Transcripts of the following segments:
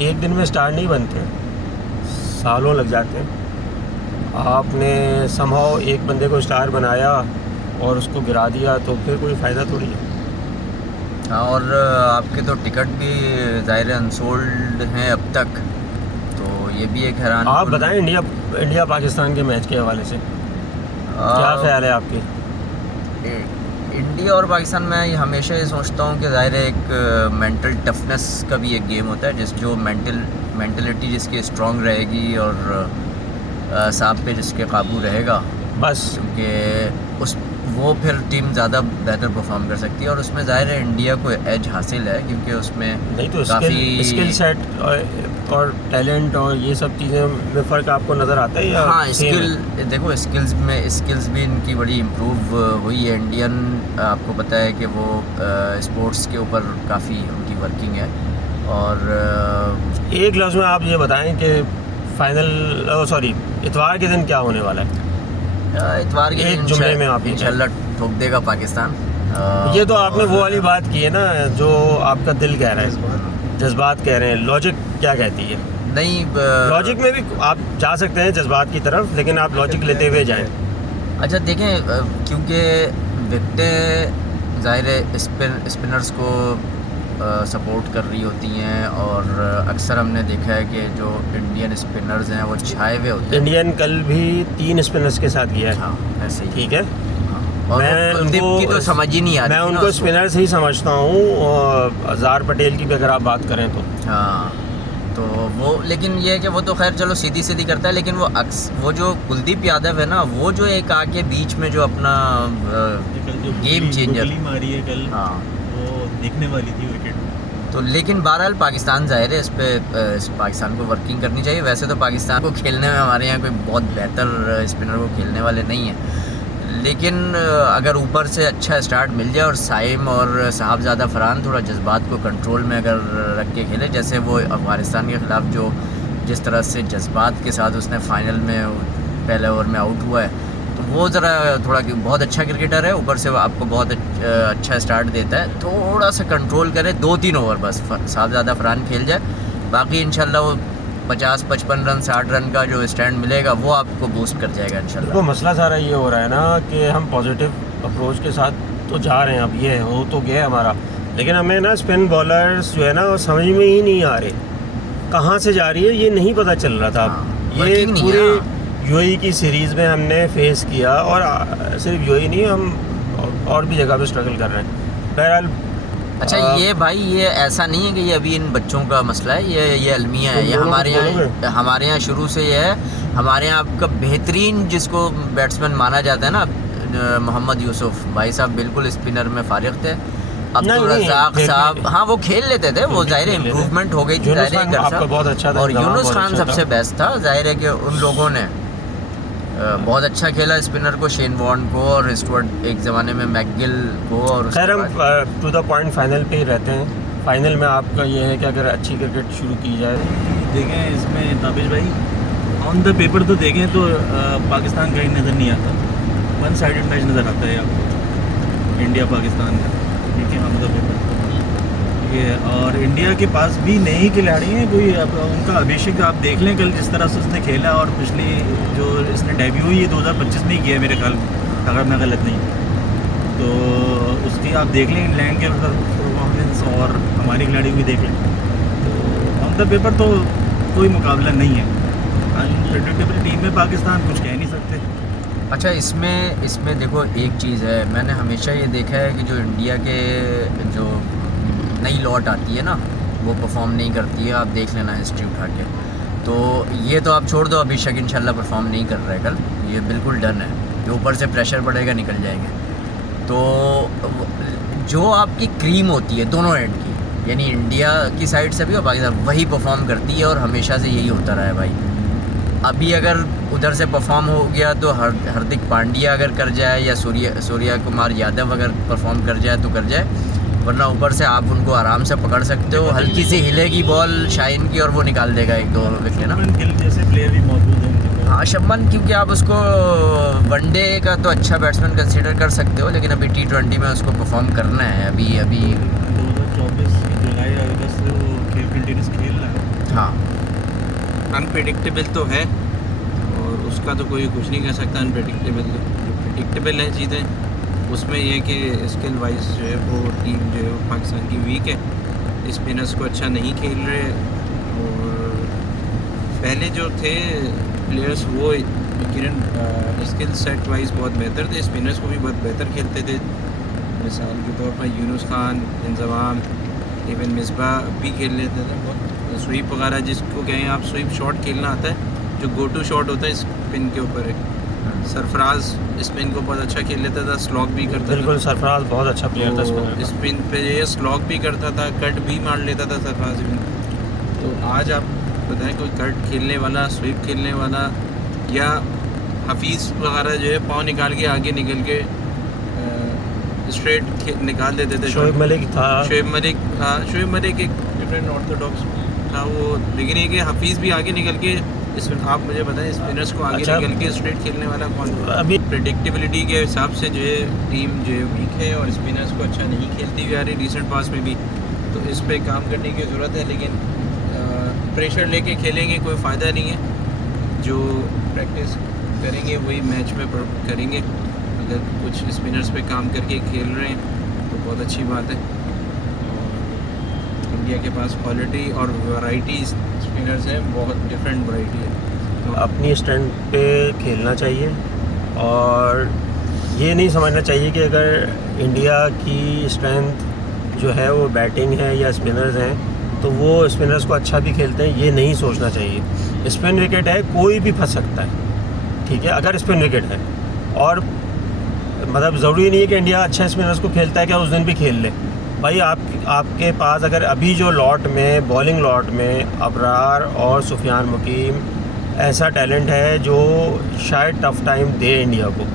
एक दिन में स्टार नहीं बनते, सालों लग जाते हैं। आपने समहाउ एक बंदे को स्टार बनाया और उसको गिरा दिया तो फिर कोई फ़ायदा थोड़ी है। और आपके तो टिकट भी ज़ाहिर अनसोल्ड हैं अब तक, तो ये भी एक हैरान। आप बताएं इंडिया पाकिस्तान के मैच के हवाले से क्या ख्याल है आपके? इंडिया और पाकिस्तान में हमेशा ये सोचता हूँ कि ज़ाहिर है एक मेंटल टफनेस का भी एक गेम होता है, जो मेंटलिटी जिसकी स्ट्रॉन्ग रहेगी और सांप पे जिसके काबू रहेगा बस, क्योंकि वो फिर टीम ज़्यादा बेहतर परफॉर्म कर सकती है। और उसमें ज़ाहिर है इंडिया को एज हासिल है, क्योंकि उसमें नहीं तो काफ़ी स्किल सेट और टैलेंट और ये सब चीज़ें में फ़र्क आपको नज़र आता है या? हाँ, देखो स्किल्स भी इनकी बड़ी इम्प्रूव हुई है। इंडियन आपको पता है कि वो स्पोर्ट्स के ऊपर काफ़ी उनकी वर्किंग है। और एक लफ्ज़ में आप ये बताएं कि फाइनल इतवार के दिन क्या होने वाला है? इतवार के एक जुमले में आप इंशाल्लाह ठोक देगा पाकिस्तान। ये तो आपने वो वाली बात की है ना, जो आपका दिल कह रहा है, जज्बात कह रहे हैं, लॉजिक क्या कहती है? नहीं, लॉजिक में भी आप जा सकते हैं जज्बात की तरफ, लेकिन आप लॉजिक लेते हुए जाएं। अच्छा देखें, क्योंकि विकेटें ज़ाहिर है स्पिनर्स को सपोर्ट कर रही होती हैं, और अक्सर हमने देखा है कि जो इंडियन स्पिनर्स हैं वो छाए हुए होते हैं। इंडियन कल भी 3 स्पिनर्स के साथ गया है। हाँ, ऐसे ही ठीक है। और मैं कुलदीप की तो समझ ही नहीं आ रही। मैं उनको स्पिनर्स ही समझता हूँ, और अज़हर पटेल की भी अगर आप बात करें तो। हाँ, तो वो, लेकिन ये है कि वो तो खैर चलो सीधी करता है, लेकिन वो जो कुलदीप यादव है ना, वो जो एक आके बीच में जो अपना गेम चेंजर मारी है कल, हाँ, वो देखने वाली थी विकेट। तो लेकिन बहरहाल पाकिस्तान ज़ाहिर है इस पाकिस्तान को वर्किंग करनी चाहिए। वैसे तो पाकिस्तान को खेलने में हमारे यहाँ कोई बहुत बेहतर स्पिनर को खेलने वाले नहीं हैं, लेकिन अगर ऊपर से अच्छा स्टार्ट मिल जाए और साइम और साहबज़ादा फरहान थोड़ा जज्बात को कंट्रोल में अगर रख के खेले, जैसे वो अफ़गानिस्तान के ख़िलाफ़ जिस तरह से जज्बात के साथ उसने फ़ाइनल में पहले ओवर में आउट हुआ है, तो वो ज़रा थोड़ा बहुत अच्छा क्रिकेटर है, ऊपर से वो आपको बहुत अच्छा स्टार्ट देता है। थोड़ा सा कंट्रोल करे, 2-3 ओवर बस साहबज़ादा फरहान खेल जाए, बाकी इंशाल्लाह वो 50-55 रन 60 रन का जो स्टैंड मिलेगा वो आपको बूस्ट कर जाएगा इंशाल्लाह। तो मसला सारा ये हो रहा है ना कि हम पॉजिटिव अप्रोच के साथ तो जा रहे हैं, अब ये हो तो गया हमारा, लेकिन हमें ना स्पिन बॉलर्स जो है ना वो समझ में ही नहीं आ रहे, कहाँ से जा रही है ये नहीं पता चल रहा था। ये पूरे यूएई की सीरीज़ में हमने फेस किया, और सिर्फ यूएई नहीं, हम और भी जगह पे स्ट्रगल कर रहे हैं। बहरहाल अच्छा, ये भाई ये ऐसा नहीं है कि ये अभी इन बच्चों का मसला है, ये अलमिया है। ये हमारे यहाँ शुरू से ये है। हमारे यहाँ आपका बेहतरीन जिसको बैट्समैन माना जाता है ना, मोहम्मद यूसुफ भाई साहब बिल्कुल स्पिनर में फारिग थे। अब्दुल रज़ाक साहब, हाँ वो खेल लेते थे, वो ज़ाहिर इम्प्रूवमेंट हो गई थी, बहुत अच्छा था, और यूनुस खान सबसे बेस्ट था। ज़ाहिर है कि उन लोगों ने बहुत अच्छा खेला स्पिनर को, शेन वॉर्न को और स्टुअर्ट एक ज़माने में मैकगिल को। और खैर हम टू द पॉइंट फाइनल पे ही रहते हैं। फाइनल में आपका ये है कि अगर अच्छी क्रिकेट शुरू की जाए, देखें इसमें ताबिश भाई ऑन द पेपर तो देखें तो पाकिस्तान का ही नज़र नहीं आता, वन साइडेड मैच नज़र आता है आपको इंडिया पाकिस्तान का, ठीक है, ऑन द पेपर ये। और इंडिया के पास भी नए खिलाड़ी हैं कोई, अब उनका अभिषेक आप देख लें कल जिस तरह से उसने खेला, और पिछली जो इसने डेब्यू हुई है 2025 में ही किया मेरे ख्याल, अगर मैं गलत नहीं तो उसकी आप देख लें इंग्लैंड के परफॉर्मेंस, और हमारे खिलाड़ी भी देख लें, तो ऑन द पेपर तो कोई मुकाबला नहीं है। अनप्रेडिक्टेबल टीम में पाकिस्तान, कुछ कह नहीं सकते। अच्छा, इसमें देखो एक चीज़ है, मैंने हमेशा ये देखा है कि जो इंडिया के जो नई लॉट आती है ना, वो परफॉर्म नहीं करती है। आप देख लेना हिस्ट्री उठा के, तो ये तो आप छोड़ दो, अभिषेक इंशाल्लाह परफॉर्म नहीं कर रहा है कल, ये बिल्कुल डन है कि ऊपर से प्रेशर पड़ेगा, निकल जाएंगे। तो जो आपकी क्रीम होती है दोनों एंड की, यानी इंडिया की साइड से भी और पाकिस्तान, वही परफॉर्म करती है, और हमेशा से यही होता रहा है भाई। अभी अगर उधर से परफॉर्म हो गया तो हार्दिक पांड्या अगर कर जाए, या सूर्या कुमार यादव अगर परफॉर्म कर जाए तो कर जाए, वरना ऊपर से आप उनको आराम से पकड़ सकते हो। हल्की सी हिलेगी बॉल शाइन की और वो निकाल देगा 1-2 विकेट ना। जैसे प्लेयर भी मौजूद हैं। हाँ, शबमन, क्योंकि आप उसको वनडे का तो अच्छा बैट्समैन कंसीडर कर सकते हो, लेकिन अभी T20 में उसको परफॉर्म करना है। अभी 2024 जुलाई अगस्त से वो कंटिन्यूस खेल हाँ अनप्रेडिक्टेबल तो है और उसका तो कोई कुछ नहीं कर सकता। अनप्रेडिक्टेबल जो प्रेडिक्टेबल है चीज़ें उसमें यह है कि स्किल वाइज जो है वो टीम जो है वो पाकिस्तान की वीक है, स्पिनर्स को अच्छा नहीं खेल रहे। और पहले जो थे प्लेयर्स वो यकीनन स्किल सेट वाइज बहुत बेहतर थे, स्पिनर्स को भी बहुत बेहतर खेलते थे। मिसाल के तौर पर यूनुस खान, इंजमाम, इवन मिसबाह भी खेल लेते थे बहुत। स्वीप वगैरह जिसको कहें आप, स्वीप शॉट खेलना आता है जो गो टू शॉट होता है स्पिन के ऊपर है। सरफराज स्पिन को बहुत अच्छा खेल लेता था, स्लॉग भी करता बिल्कुल, सरफराज बहुत अच्छा प्लेयर था था, स्पिनर। स्पिन पे ये स्लॉग भी करता था, कट भी मार लेता था सरफराज भी। तो आज आप बताएं कोई कट खेलने वाला, स्वीप खेलने वाला या हफीज़ वगैरह जो है पाँव निकाल के आगे निकल के स्ट्रेट निकाल देते थे। शोएब मलिक था। शोएब मलिक, हाँ शोएब मलिक एक डिफरेंट ऑर्थोडॉक्स था वो, लेकिन ये कि हफीज़ भी आगे निकल के आप मुझे बताएं स्पिनर्स को आगे अच्छा, निकल के स्ट्रेट खेलने वाला कौन? अभी प्रेडिक्टेबिलिटी के हिसाब से जो है टीम जो है वीक है और स्पिनर्स को अच्छा नहीं खेलती हुई आ रही रिसेंट पास में भी, तो इस पे काम करने की ज़रूरत है। लेकिन प्रेशर लेके खेलेंगे कोई फ़ायदा नहीं है, जो प्रैक्टिस करेंगे वही मैच में करेंगे। अगर कुछ स्पिनर्स पे काम करके खेल रहे हैं तो बहुत अच्छी बात है। और इंडिया के पास क्वालिटी और वैरायटी स्पिनर्स हैं, बहुत डिफरेंट वैरायटी है। तो अपनी स्ट्रेंथ पे खेलना चाहिए और ये नहीं समझना चाहिए कि अगर इंडिया की स्ट्रेंथ जो है वो बैटिंग है या स्पिनर्स हैं तो वो स्पिनर्स को अच्छा भी खेलते हैं, ये नहीं सोचना चाहिए। स्पिन विकेट है, कोई भी फंस सकता है, ठीक है, अगर स्पिन विकेट है। और मतलब ज़रूरी नहीं है कि इंडिया अच्छे स्पिनर्स को खेलता है क्या उस दिन भी खेल ले। भाई आपके पास अगर अभी जो लॉट में, बॉलिंग लॉट में अबरार और सुफियान मुकीम ऐसा टैलेंट है जो शायद टफ़ टाइम दे इंडिया को,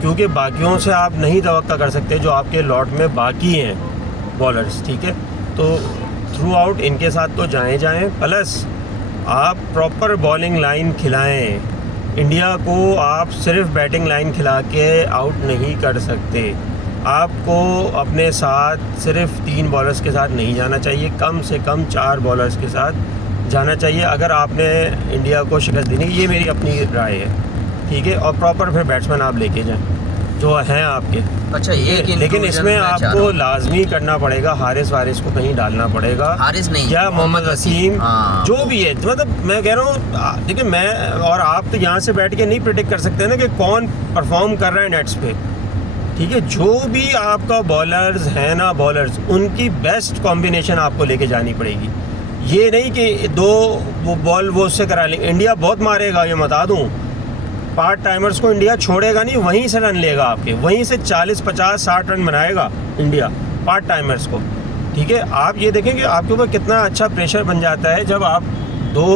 क्योंकि बाकियों से आप नहीं तवक्का कर सकते जो आपके लॉट में बाकी हैं बॉलर्स, ठीक है। तो थ्रू आउट इनके साथ तो जाएं, प्लस आप प्रॉपर बॉलिंग लाइन खिलाएं। इंडिया को आप सिर्फ बैटिंग लाइन खिला के आउट नहीं कर सकते। आपको अपने साथ सिर्फ 3 बॉलर्स के साथ नहीं जाना चाहिए, कम से कम 4 बॉलर्स के साथ जाना चाहिए अगर आपने इंडिया को शिकस्त देनी। ये मेरी अपनी राय है, ठीक है। और प्रॉपर फिर बैट्समैन आप लेके जाएं जो हैं आपके। अच्छा, एक लेकिन इसमें मैं चाह रहा आपको हूँ। लाजमी करना पड़ेगा, हारिस वारिस को कहीं डालना पड़ेगा, हारिस नहीं, या मोहम्मद वसीम, हाँ। जो भी है। मतलब मैं कह रहा हूँ, देखिए मैं और आप तो यहाँ से बैठ के नहीं प्रेडिक्ट कर सकते ना कि कौन परफॉर्म कर रहा है नेट्स पे, ठीक है। जो भी आपका बॉलर्स हैं ना, बॉलर्स उनकी बेस्ट कॉम्बिनेशन आपको लेके जानी पड़ेगी। ये नहीं कि 2 वो बॉल वो उससे करा लेंगे। इंडिया बहुत मारेगा, ये बता दूँ। पार्ट टाइमर्स को इंडिया छोड़ेगा नहीं, वहीं से रन लेगा आपके, वहीं से 40, 50, 60 रन बनाएगा इंडिया पार्ट टाइमर्स को, ठीक है। आप ये देखें कि आपके ऊपर कितना अच्छा प्रेशर बन जाता है जब आप 2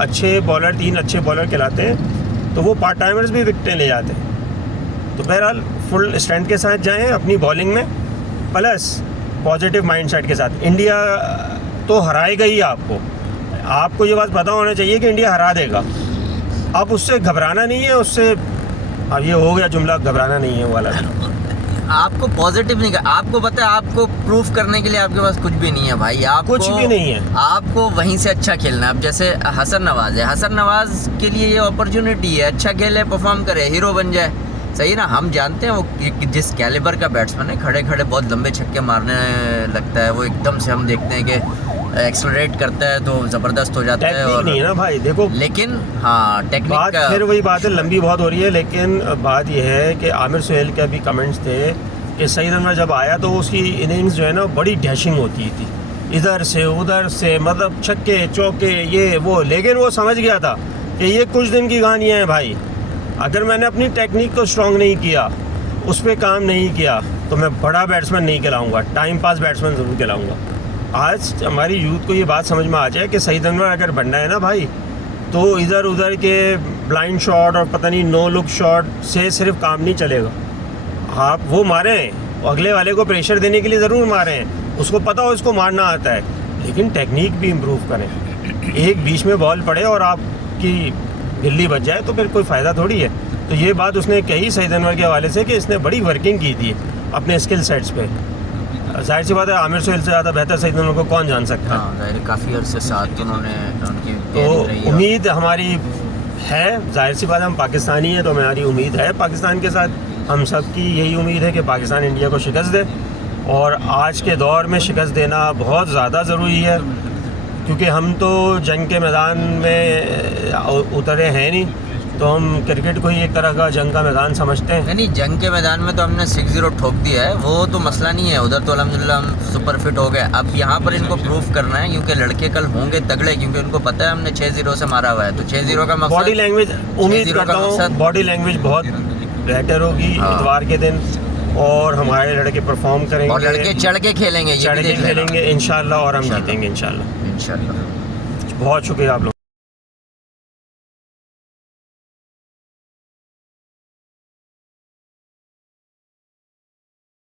अच्छे बॉलर, 3 अच्छे बॉलर खिलाते हैं तो वो पार्ट टाइमर्स भी विकेटें ले जाते हैं। तो बहरहाल फुल स्ट्रेंथ के साथ जाएं अपनी बॉलिंग में, प्लस पॉजिटिव माइंडसेट के साथ। इंडिया तो हराएगा ही आपको ये बात पता होना चाहिए कि इंडिया हरा देगा। आप उससे घबराना नहीं है, उससे अब ये हो गया जुमला, घबराना नहीं है वाला। आपको पॉजिटिव नहीं कर, आपको पता है आपको प्रूफ करने के लिए आपके पास कुछ भी नहीं है भाई, आपको कुछ भी नहीं है। आपको वहीं से अच्छा खेलना है। अब जैसे हसन नवाज है, हसन नवाज के लिए ये अपॉर्चुनिटी है, अच्छा खेले, परफॉर्म करे, हीरो बन जाए, सही ना। हम जानते हैं वो जिस कैलिबर का बैट्समैन है, खड़े खड़े बहुत लंबे छक्के मारने लगता है वो, एकदम से हम देखते हैं कि एक्सलरेट करता है तो ज़बरदस्त हो जाता है। और नहीं है ना भाई, देखो, लेकिन हाँ टेक्निक बात का फिर वही बात है, लंबी बहुत हो रही है। लेकिन बात यह है कि आमिर सुहेल के भी कमेंट्स थे कि सईद अनवर जब आया तो उसकी इनिंग्स जो है ना बड़ी डैशिंग होती थी, इधर से उधर से, मतलब छक्के चौके ये वो। लेकिन वो समझ गया था कि ये कुछ दिन की कहानियाँ हैं भाई। अगर मैंने अपनी टेक्निक को स्ट्रॉन्ग नहीं किया, उस पर काम नहीं किया, तो मैं बड़ा बैट्समैन नहीं कहलाऊँगा, टाइम पास बैट्समैन ज़रूर कहलाऊँगा। आज हमारी यूथ को ये बात समझ में आ जाए कि सईद अनवर अगर बनना है ना भाई, तो इधर उधर के ब्लाइंड शॉट और पता नहीं नो लुक शॉट से सिर्फ काम नहीं चलेगा। आप वो मारें, अगले वाले को प्रेशर देने के लिए ज़रूर मारें, उसको पता हो इसको मारना आता है, लेकिन टेक्निक भी इम्प्रूव करें। एक बीच में बॉल पड़े और आपकी गिल्ली बच जाए तो फिर कोई फ़ायदा थोड़ी है। तो ये बात उसने कही सईद अनवर के हवाले से कि इसने बड़ी वर्किंग की थी अपने स्किल सेट्स पे। जाहिर सी बात है आमिर सुहेल से ज़्यादा बेहतर सईद उनको कौन जान सकता है। हाँ जाहिर काफ़ी अरसे साथ उन्होंने उनकी pairing रही तो है। उम्मीद हमारी है, जाहिर सी बात है हम पाकिस्तानी हैं तो हमारी उम्मीद है पाकिस्तान के साथ, हम सब की यही उम्मीद है कि पाकिस्तान इंडिया को शिकस्त दे। और आज के दौर में शिकस्त देना बहुत ज़्यादा ज़रूरी है, क्योंकि हम तो जंग के मैदान में उतरे हैं नहीं, तो हम क्रिकेट को ही एक तरह का जंग का मैदान समझते हैं। नहीं जंग के मैदान में तो हमने 6-0 ठोक दिया है, वो तो मसला नहीं है, उधर तो अल्हम्दुलिल्लाह हम सुपर फिट हो गए। अब यहाँ पर इनको प्रूफ करना है, क्योंकि लड़के कल होंगे तगड़े, क्योंकि उनको पता है हमने 6-0 से मारा हुआ है, तो 6-0 का मकसद बॉडी लैंग्वेज, उम्मीद 6-0 करता का हूँ मकसद बॉडी लैंग्वेज बहुत बेहतर होगी हाँ। इतवार के दिन, और हमारे लड़के परफॉर्म करेंगे और लड़के चढ़ के खेलेंगे, ये चढ़ भी के देख लेना। खेलेंगे इंशाल्लाह, और हम इंशाल्लाह। जीतेंगे इंशाल्लाह। इंशाल्लाह। बहुत शुक्रिया आप लोग।